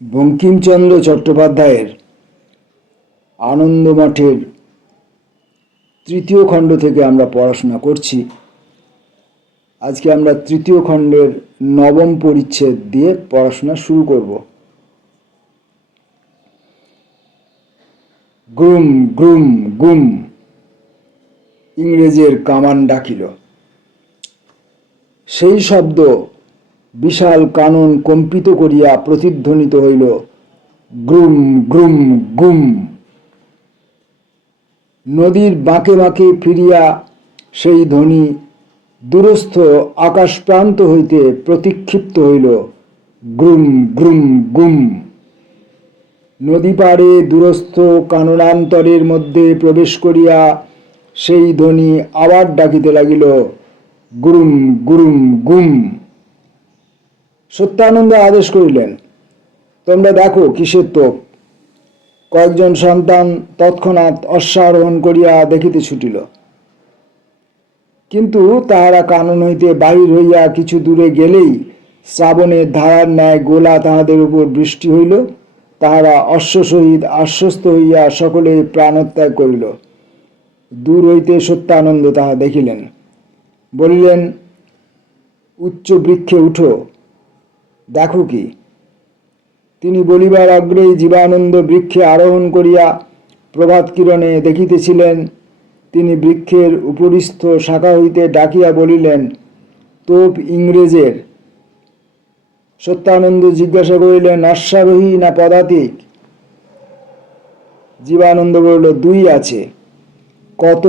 বঙ্কিমচন্দ্র চট্টোপাধ্যায়ের আনন্দমঠের তৃতীয় খণ্ড থেকে আমরা পড়াশোনা করছি। আজকে আমরা তৃতীয় খণ্ডের নবম পরিচ্ছেদ দিয়ে পড়াশোনা শুরু করব। গ্রুম গ্রুম গুম ইংরেজের কামান ডাকিল। সেই শব্দ বিশাল কানন কম্পিত করিয়া প্রতিধ্বনিত হইল, গ্রুম গ্রুম গুম। নদীর বাঁকে বাঁকে ফিরিয়া সেই ধ্বনি দূরস্থ আকাশ প্রান্ত হইতে প্রতিক্ষিপ্ত হইল, গ্রুম গ্রুম গুম। নদী পাড়ে দূরস্থ কাননান্তরের মধ্যে প্রবেশ করিয়া সেই ধ্বনি আবার ডাকিতে লাগিল, গুরুম গুরুম গুম। সত্যানন্দ আদেশ করিলেন, তোমরা দেখো কিসের তোপ। কয়েকজন সন্তান তৎক্ষণাৎ অশ্বারোহণ করিয়া দেখিতে ছুটিল। কিন্তু তাহারা কানন হইতে বাহির হইয়া কিছু দূরে গেলেই শ্রাবণের ধারার ন্যায় গোলা তাহাদের উপর বৃষ্টি হইল। তাহারা অশ্ব সহিত আশ্বস্ত হইয়া সকলে প্রাণত্যাগ করিল। দূর হইতে সত্যানন্দ তাহা দেখিলেন। বলিলেন, উচ্চ বৃক্ষে উঠো, দেখো কি। তিনি বলিবার অগ্রেই জীবানন্দ বৃক্ষে আরোহণ করিয়া প্রভাত কিরণে দেখিতেছিলেন। তিনি বৃক্ষের উপরিস্থ শাখা হইতে ডাকিয়া বলিলেন, তোপ ইংরেজের। সত্যানন্দ জিজ্ঞাসা করিলেন, অশ্বারোহী না পদাতিক? জীবানন্দ বলিল, দুই আছে। কত?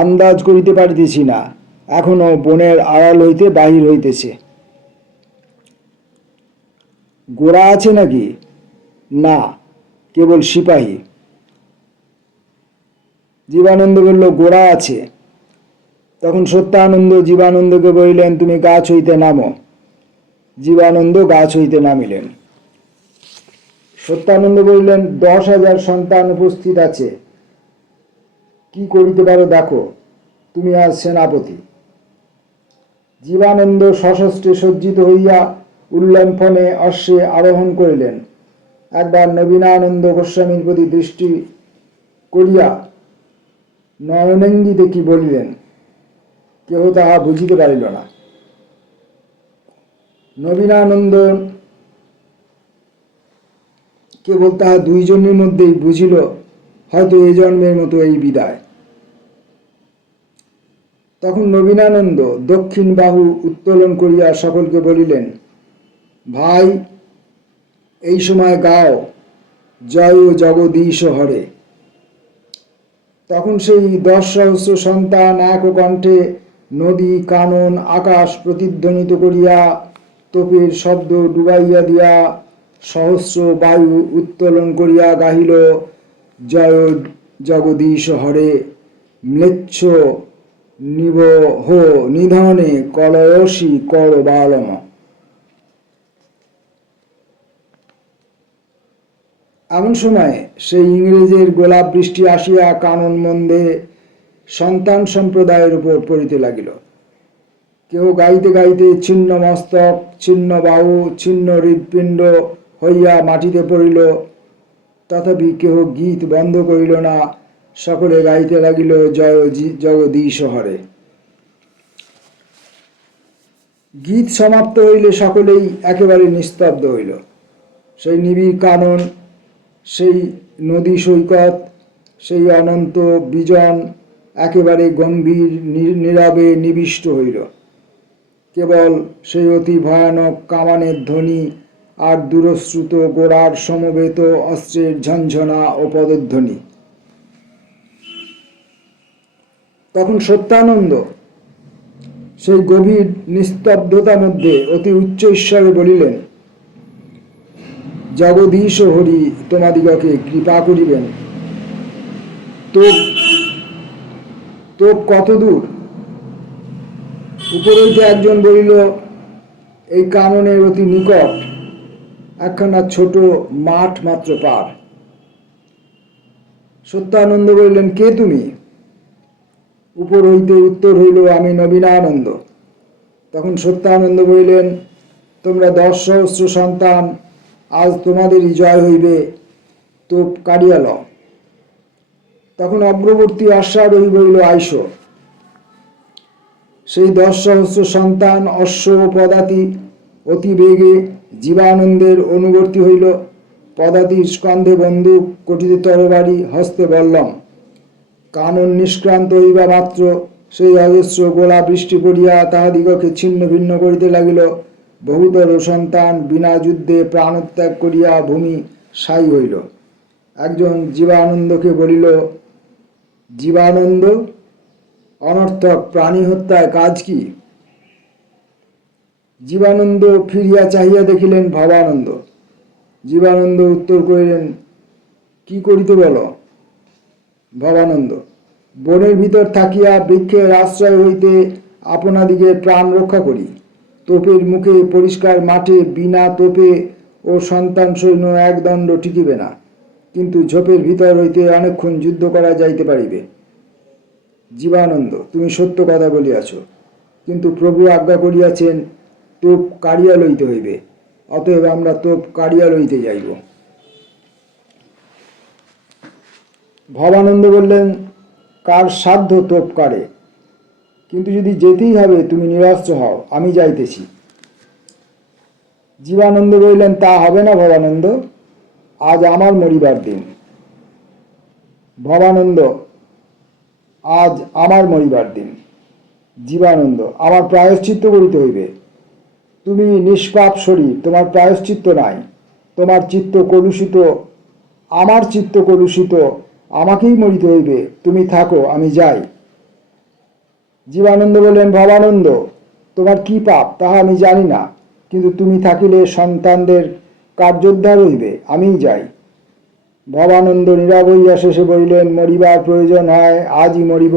আন্দাজ করিতে পারিতেছি না, এখনো বনের আড়াল হইতে বাহির হইতেছে। গোরা আছে নাকি? না, কেবল সিপাহী। জীবানন্দ বলল, গোরা আছে। তখন সত্যানন্দ জীবানন্দকে বলিলেন, তুমি গাছ হইতে নামো। জীবানন্দ গাছ হইতে নামিলেন। সত্যানন্দ বলিলেন, 10,000 সন্তান উপস্থিত আছে, কি করিতে পারো দেখো, তুমি আজ সেনাপতি। জীবানন্দ সশস্ত্রে সজ্জিত হইয়া উল্লম্ফনে অশ্বে আরোহণ করিলেন। একবার নবীনানন্দ গোস্বামীর প্রতি দৃষ্টি করিয়া নয়নেঙ্গিতে কি বলিলেন, কেহ তাহা বুঝিতে পারিল না। নবীনানন্দ কেবল তাহা দুইজনের মধ্যেই বুঝিল, হয়তো এ জন্মের মতো এই বিদায়। তখন নবীনানন্দ দক্ষিণ বাহু উত্তোলন করিয়া সকলকে বলিলেন, ভাই, এই সময় গাও, জয় জগদীশ হরে। তখন সেই 10,000 সন্তান এক কণ্ঠে নদী, কানন, আকাশ প্রতিধ্বনিত করিয়া তোপের শব্দ ডুবাইয়া দিয়া সহস্র বায়ু উত্তোলন করিয়া গাহিল, জয় জগদীশ হরে, ম্লেচ্ছ নিবহ নিধনে কলয়সী করবালম। এমন সময় সেই ইংরেজের গোলাপ বৃষ্টি আসিয়া কানন মন্দে সন্তান সম্প্রদায়ের উপর পড়িতে লাগিল। কেহ গাইতে গাইতে ছিন্ন মস্তক, ছিন্ন বাহু, ছিন্ন হৃৎপিণ্ড হইয়া মাটিতে পড়িল। তথাপি কেহ গীত বন্ধ করিল না, সকলে গাইতে লাগিল, জয় জগদীশ হরে। গীত সমাপ্ত হইলে সকলেই একেবারে নিস্তব্ধ হইল। সেই নিবিড় কানন, সেই নদী সৈকত, সেই অনন্ত বিজন একেবারে গম্ভীর নীরবে নিবিষ্ট হইল। কেবল সেই অতি ভয়ানক কামানের ধ্বনি আর দূরশ্রুত গোরার সমবেত অস্ত্রের ঝঞ্ঝনা ও পদধ্বনি। তখন সত্যানন্দ সেই গভীর নিস্তব্ধতার মধ্যে অতি উচ্চ ঈশ্বরে বলিলেন, জগদীশ হরি তোমাদিগকে কৃপা করিবেন। তোপ কত দূর? উপর হইতে একজন বলিল, এই কাননের অতি নিকট, একখানা ছোট মাঠ মাত্র পার। সত্যানন্দ বলিলেন, কে তুমি? উপর হইতে উত্তর হইল, আমি নবীনানন্দ। তখন সত্যানন্দ বলিলেন, তোমরা 10,000 সন্তান আজ তোমাদেরই জয় হইবে, তোপ কাড়িয়া লও। তখন অগ্রবর্তী অশ্বারোহী বলিল, আইস। সেই 10 সহস্র সন্তান অশ্ব ও পদাতি অতি বেগে জীবানন্দের অনুবর্তী হইল। পদাতির স্কন্ধে বন্দুক, কটিতে তরবারি, হস্তে বল্লম। কানন নিষ্ক্রান্ত হইবা মাত্র সেই অজস্র গোলা বৃষ্টি পড়িয়া তাহাদিগকে ছিন্ন ভিন্ন করিতে লাগিল। বহুতর সন্তান বিনা যুদ্ধে প্রাণত্যাগ করিয়া ভূমি সাই হইল। একজন জীবানন্দকে বলিল, জীবানন্দ, অনর্থক প্রাণী হত্যায় কাজ কি? জীবানন্দ ফিরিয়া চাহিয়া দেখিলেন ভবানন্দ। জীবানন্দ উত্তর করিলেন, কি করিতে বল? ভবানন্দ, বনের ভিতর থাকিয়া বৃক্ষের আশ্রয় হইতে আপনাদিগের প্রাণ রক্ষা করি। তোপের মুখে পরিষ্কার মাঠে বিনা তোপে ও সন্তান সৈন্য এক দণ্ড টিকিবে না, কিন্তু ঝোপের ভিতর হইতে অনেকক্ষণ যুদ্ধ করা যাইতে পারিবে। জীবানন্দ, তুমি সত্য কথা বলিয়াছ, কিন্তু প্রভু আজ্ঞা করিয়াছেন তোপ কাড়িয়া লইতে হইবে, অতএব আমরা তোপ কাড়িয়া লইতে যাইব। ভবানন্দ বললেন, কার সাধ্য তোপ কাড়ে, কিন্তু যদি যেতেই হবে তুমি নিরস্ত্র হও, আমি যাইতেছি। জীবানন্দ বললেন, তা হবে না ভবানন্দ, আজ আমার মরিবার দিন। ভবানন্দ, আজ আমার মরিবার দিন। জীবানন্দ, আমার প্রায়শ্চিত্ত করিতে হইবে। তুমি নিষ্পাপ শরীর, তোমার প্রায়শ্চিত্ত নাই, তোমার চিত্ত কলুষিত, আমার চিত্ত কলুষিত, আমাকেই মরিতে হইবে। তুমি থাকো, আমি যাই। জীবানন্দ বললেন, ভবানন্দ, তোমার কি পাপ তাহা আমি জানি না, কিন্তু তুমি থাকিলে সন্তানদের কার্যোদ্ধার হইবে, আমিই যাই। ভবানন্দ নীরব হইয়া শেষে বলিলেন, মরিবার প্রয়োজন হয় আজই মরিব,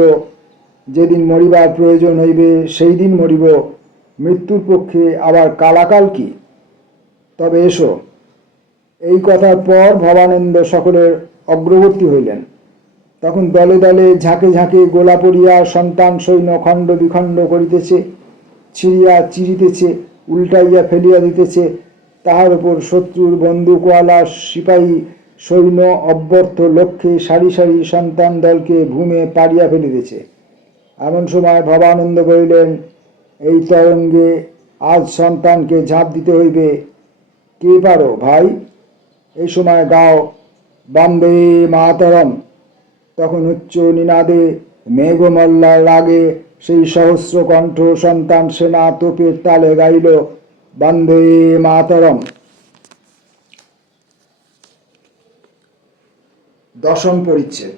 যেদিন মরিবার প্রয়োজন হইবে সেই দিন মরিব, মৃত্যুর পক্ষে আবার কালাকাল কি? তবে এসো। এই কথার পর ভবানন্দ সকলের অগ্রবর্তী হইলেন। তখন দলে দলে ঝাঁকে ঝাঁকে গোলা পড়িয়া সন্তান সৈন্য খণ্ড বিখণ্ড করিতেছে, ছিঁড়িয়া চিরিতেছে, উল্টাইয়া ফেলিয়া দিতেছে। তাহার উপর শত্রুর বন্দুকওয়ালা সিপাহী সৈন্য অব্যর্থ লক্ষ্যে সারি সারি সন্তান দলকে ভূমে পাড়িয়া ফেলিতেছে। এমন সময় ভবানন্দ কহিলেন, এই তরঙ্গে আজ সন্তানকে ঝাঁপ দিতে হইবে। কে পারো ভাই? এই সময় গাও বন্দে মাতরম। তখন উচ্চ নিনাদে মেঘমল্লার রাগে সেই সহস্র কণ্ঠ সন্তান সেনা তোপের তালে গাইল বন্দে মাতরম। 10ম পরিচ্ছেদ।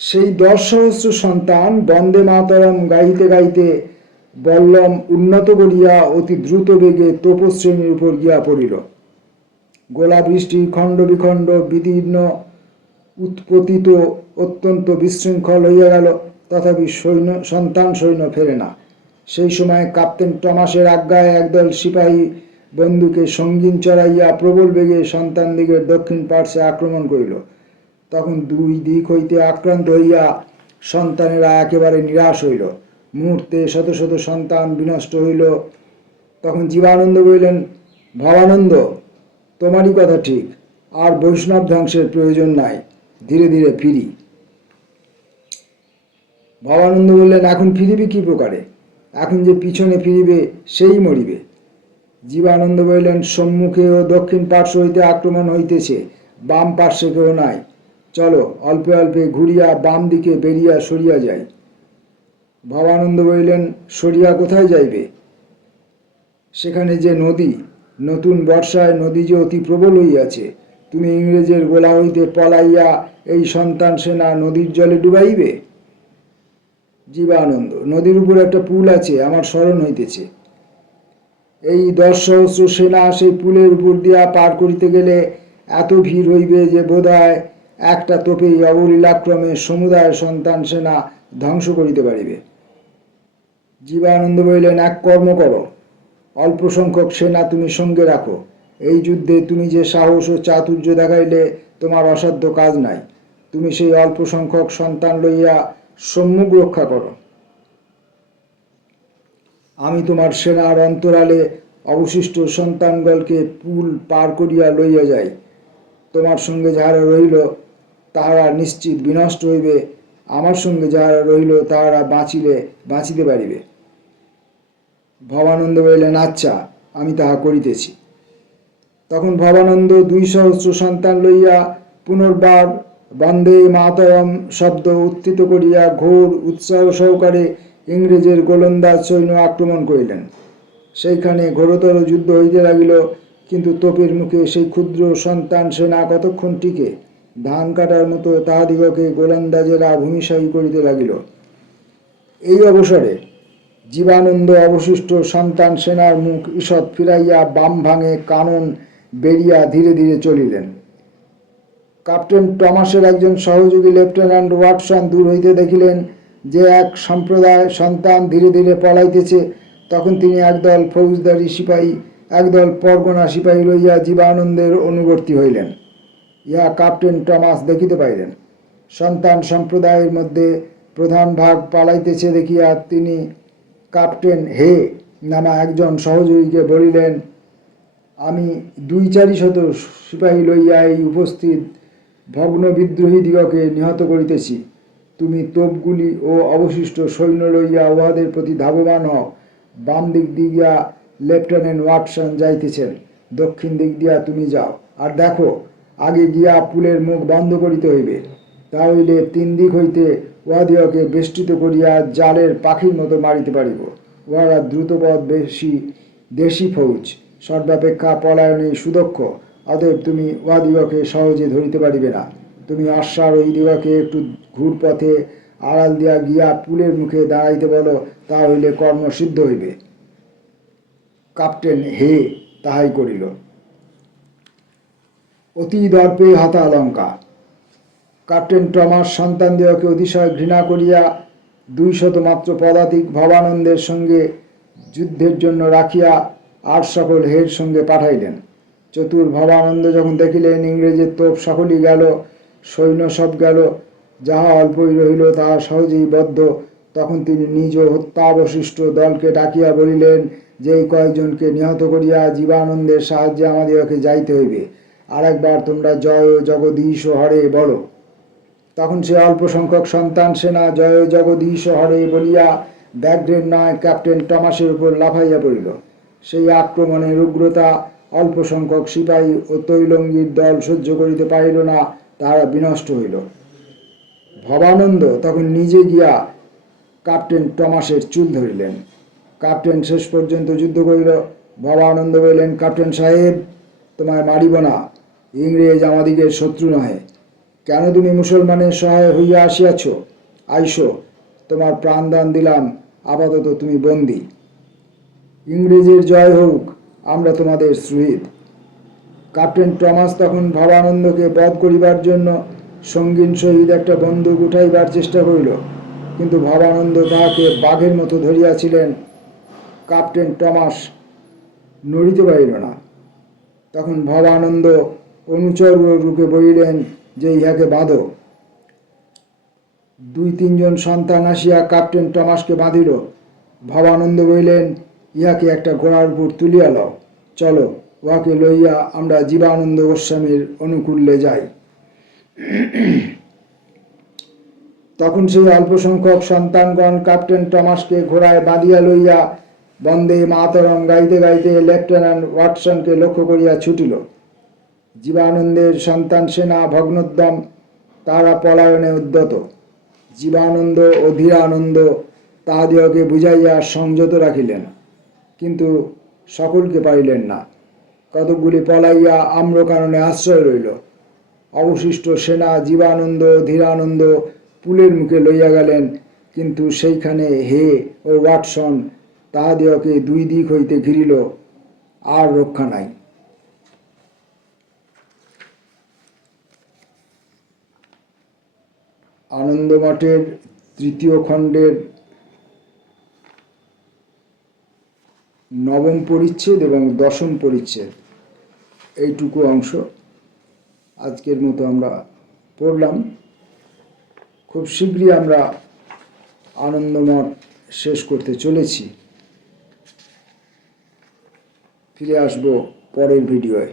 সেই 10 সহস্র সন্তান বন্দে মাতরম গাইতে গাইতে বল্লম উন্নত করিয়া অতি দ্রুত বেগে তোপশ্রেণীর উপর গিয়া পড়িল। গোলা বৃষ্টি খণ্ড বিখণ্ড বিদীর্ণ উৎপতিত অত্যন্ত বিশৃঙ্খল হইয়া গেল, তথাপি সন্তান সৈন্য ফেরে না। সেই সময় ক্যাপ্টেন টমাসের আজ্ঞায় একদল সিপাহী বন্দুকে সঙ্গীন চড়াইয়া প্রবল বেগে সন্তানদিগের দক্ষিণ পার্শ্বে আক্রমণ করিল। তখন দুই দিক হইতে আক্রান্ত হইয়া সন্তানেরা একেবারে নিরাশ হইল। মুহূর্তে শত শত সন্তান বিনষ্ট হইল। তখন জীবানন্দ বলিলেন, ভবানন্দ, তোমারই কথা ঠিক, আর বৈষ্ণব ধ্বংসের প্রয়োজন নাই, ধীরে ধীরে ফিরি। ভবানন্দ বললেন, এখন ফিরিবে কি প্রকারে? এখন যে পিছনে ফিরিবে সেই মরিবে। জীবানন্দ বলিলেন, সম্মুখে ও দক্ষিণ পার্শ্ব হইতে আক্রমণ হইতেছে, বাম পার্শ্বে কেউ নাই, চলো অল্পে অল্পে ঘুরিয়া বাম দিকে বেরিয়া সরিয়া যাই। ভবানন্দ বলিলেন, সরিয়া কোথায় যাইবে? সেখানে যে নদী, নতুন বর্ষায় নদী যে অতি প্রবল হইয়াছে, তুমি ইংরেজের গোলা হইতে পলাইয়া এই সন্তান সেনা নদীর জলে ডুবাইবে? জীবানন্দ, নদীর উপর একটা পুল আছে, আমার স্মরণ হইতেছে। এই 10 সহস্র সেনা সেই পুলের উপর দিয়া পার করিতে গেলে এত ভিড় হইবে যে বোধহয় একটা তোপেই অবলীলাক্রমে সমুদায় সন্তান সেনা ধ্বংস করিতে পারিবে। জীবানন্দ বলিলেন, এক কর্ম করো, অল্প সংখ্যক সেনা তুমি সঙ্গে রাখো। এই যুদ্ধে তুমি যে সাহস ও চাতুর্য দেখাইলে তোমার অসাধ্য কাজ নাই। তুমি সেই অল্প সংখ্যক সন্তান লইয়া সম্মুখ রক্ষা করো। আমি তোমার সেনার অন্তরালে অবশিষ্ট সন্তানগণকে পুল পার করিয়া লইয়া যায়। তোমার সঙ্গে যাহারা রহিল তাহারা নিশ্চিত বিনষ্ট হইবে, আমার সঙ্গে যাহারা রহিল তাহারা বাঁচিতে পারিবে। ভবানন্দ বলিলেন, আচ্ছা, আমি তাহা করিতেছি। তখন ভবানন্দ 200 সন্তান লইয়া পুনর্বার বন্দে মাতরম শব্দ উত্থিত করিয়া ঘোর উৎসাহ সহকারে ইংরেজের গোলন্দাজ সৈন্য আক্রমণ করিলেন। সেইখানে ঘোরতর যুদ্ধ হইতে লাগিল, কিন্তু তোপের মুখে সেই ক্ষুদ্র সন্তান সেনা কতক্ষণ টিকে? ধান কাটার মতো তাহাদিগকে গোলন্দাজেরা ভূমিসায়ী করিতে লাগিল। এই অবসরে জীবানন্দ অবশিষ্ট সন্তান সেনার মুখ ঈষৎ ফিরাইয়া বাম ভাঙে কানন বেরিয়া ধীরে ধীরে চলিলেন। ক্যাপ্টেন টমাসের একজন সহযোগী লেফটেন্যান্ট ওয়াটসন দূর হইতে দেখিলেন যে এক সম্প্রদায় সন্তান ধীরে ধীরে পলাইতেছে। তখন তিনি একদল ফৌজদারি সিপাহী, একদল পরগনা সিপাহী লইয়া জীবানন্দের অনুবর্তী হইলেন। ইহা ক্যাপ্টেন টমাস দেখিতে পাইলেন। সন্তান সম্প্রদায়ের মধ্যে প্রধান ভাগ পালাইতেছে দেখিয়া তিনি ক্যাপ্টেন হে নামা একজন সহযোগীকে বলিলেন, আমি 200-400 সিপাহী লইয়া এই উপস্থিত ভগ্ন বিদ্রোহীদিগকে নিহত করিতেছি। তুমি তোপগুলি ও অবশিষ্ট সৈন্য লইয়া উহাদের প্রতি ধাবমান হও। বাম দিক দিয়া লেফটেন্যান্ট ওয়াটসন যাইতেছেন, দক্ষিণ দিক দিয়া তুমি যাও। আর দেখো, আগে গিয়া পুলের মুখ বন্ধ করিতে হইবে, তাহলে 3 দিক হইতে উহাদিগকে বেষ্টিত করিয়া জালের পাখির মতো মারিতে পারিব। উহারা দ্রুতপদ দেশি ফৌজ, সর্বাপেক্ষা পলায়নে সুদক্ষ, অতএব তুমি উহাদিগকে সহজে ধরিতে পারিবে না। তুমি অশ্বারোহীদিগকে একটু ঘুরপথে আড়াল দিয়া গিয়া পুলের মুখে দাঁড়াইতে বলো, তা হইলে কর্ম সিদ্ধ হইবে। ক্যাপ্টেন হে তাহাই করিল। অতি দর্পে হতা লঙ্কা। ক্যাপ্টেন টমাস সন্তানদিগকে অতিশয় ঘৃণা করিয়া 200 মাত্র পদাতিক ভবানন্দের সঙ্গে যুদ্ধের জন্য রাখিয়া আর সকল হের সঙ্গে পাঠাইলেন। চতুর ভবানন্দ যখন দেখিলেন ইংরেজের তোপ সকলই গেল, সৈন্য সব গেল, যাহা অল্পই রহিল তাহা সহজেই বদ্ধ, তখন তিনি নিজ হত্যাবশিষ্ট দলকে ডাকিয়া বলিলেন যে এই কয়েকজনকে নিহত করিয়া জীবানন্দের সাহায্যে আমাদিগকে যাইতে হইবে। আর একবার তোমরা জয় জগদীশ হরে বলো। তখন সে অল্প সংখ্যক সন্তান সেনা জয় জগদীশ হরে বলিয়া ব্যাঘ্রের নয় ক্যাপ্টেন টমাসের উপর লাফাইয়া পড়িল। সেই আক্রমণের উগ্রতা অল্প সংখ্যক সিপাহী ও তৈলঙ্গীর দল সহ্য করিতে পারিল না, তাহারা বিনষ্ট হইল। ভবানন্দ তখন নিজে গিয়া ক্যাপ্টেন টমাসের চুল ধরিলেন। ক্যাপ্টেন শেষ পর্যন্ত যুদ্ধ করিল। ভবানন্দ বলিলেন, ক্যাপ্টেন সাহেব, তোমায় মারিব না, ইংরেজ আমাদিগের শত্রু নহে। কেন তুমি মুসলমানের সহায় হইয়া আসিয়াছ? আইসো, তোমার প্রাণদান দিলাম, আপাতত তুমি বন্দী। ইংরেজের জয় হোক, আমরা তোমাদের শহীদ। ক্যাপ্টেন টমাস তখন ভবানন্দকে বধ করিবার জন্য সঙ্গীন সহিত একটা বন্দুক উঠাইবার চেষ্টা করিল, কিন্তু ভবানন্দ তাহাকে বাঘের মতো ধরিয়াছিলেন। ক্যাপ্টেন টমাস নড়িতে পারিল না। তখন ভবানন্দ অনুচর রূপে বলিলেন যে ইহাকে বাঁধো। 2-3 জন সন্তান আসিয়া ক্যাপ্টেন টমাসকে বাঁধিল। ভবানন্দ বলিলেন, ইহাকে একটা ঘোড়ার উপর তুলিয়া লও, চলো, উহাকে লইয়া আমরা জীবানন্দ গোস্বামীর অনুকূলে যাই। তখন সেই অল্প সংখ্যক সন্তানগণ ক্যাপ্টেন টমাসকে ঘোড়ায় বাঁধিয়া লইয়া বন্দে মাতরম গাইতে গাইতে লেফটেন্যান্ট ওয়াটসনকে লক্ষ্য করিয়া ছুটিল। জীবানন্দের সন্তান সেনা ভগ্নোদ্যম, তাহারা পলায়নে উদ্যত। জীবানন্দ ও ধীরানন্দ তাহাদিগকে বুঝাইয়া সংযত রাখিলেন, কিন্তু সকলকে পারিলেন না। কতকগুলি পলাইয়া আম্রকাননে আশ্রয় রইল। অবশিষ্ট সেনা জীবানন্দ ধীরানন্দ পুলের মুখে লইয়া গেলেন, কিন্তু সেইখানে হে ও ওয়াটসন তাহাদিগকে 2 দিক হইতে ঘিরিল, আর রক্ষা নাই। আনন্দমঠের 3য় খণ্ডের 9ম পরিচ্ছেদ এবং 10ম পরিচ্ছেদ এইটুকু অংশ আজকের মতো আমরা পড়লাম। খুব শীঘ্রই আমরা আনন্দমঠ শেষ করতে চলেছি। ফিরে আসবো পরের ভিডিওয়ে।